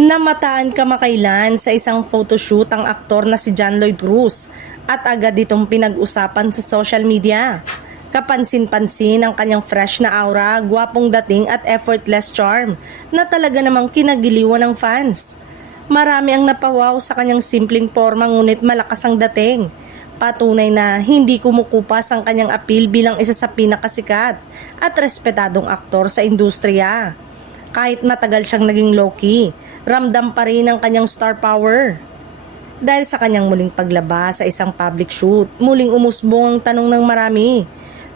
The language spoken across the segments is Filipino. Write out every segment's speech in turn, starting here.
Namataan kamakailan sa isang photoshoot ang aktor na si John Lloyd Cruz at agad itong pinag-usapan sa social media. Kapansin-pansin ang kanyang fresh na aura, gwapong dating at effortless charm na talaga namang kinagiliwan ng fans. Marami ang napawaw sa kanyang simpleng forma ngunit malakas ang dating. Patunay na hindi kumukupas ang kanyang appeal bilang isa sa pinakasikat at respetadong aktor sa industriya. Kahit matagal siyang naging low-key, ramdam pa rin ang kanyang star power. Dahil sa kanyang muling paglabas sa isang public shoot, muling umusbong ang tanong ng marami.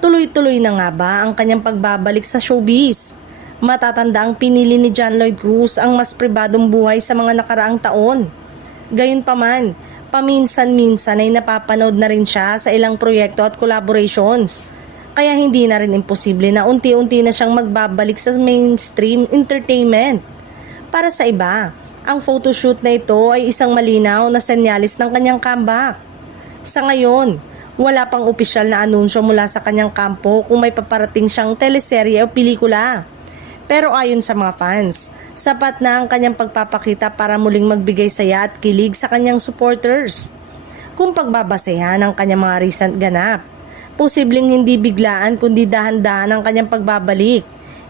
Tuloy-tuloy na nga ba ang kanyang pagbabalik sa showbiz? Matatanda ang pinili ni John Lloyd Cruz ang mas pribadong buhay sa mga nakaraang taon. Gayunpaman, paminsan-minsan ay napapanood na rin siya sa ilang proyekto at collaborations. Kaya hindi na rin imposible na unti-unti na siyang magbabalik sa mainstream entertainment. Para sa iba, ang photoshoot na ito ay isang malinaw na senyalis ng kanyang comeback. Sa ngayon, wala pang opisyal na anunsyo mula sa kanyang kampo kung may paparating siyang teleserye o pelikula. Pero ayon sa mga fans, sapat na ang kanyang pagpapakita para muling magbigay saya at kilig sa kanyang supporters. Kung pagbabasehan ang kanyang mga recent ganap, posibleng hindi biglaan kundi dahan-dahan ang kanyang pagbabalik.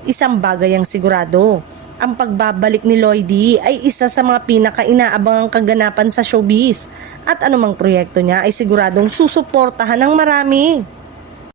Isang bagay ang sigurado, ang pagbabalik ni Lloydie ay isa sa mga pinaka-inaabangang kaganapan sa showbiz at anumang proyekto niya ay siguradong susuportahan ng marami.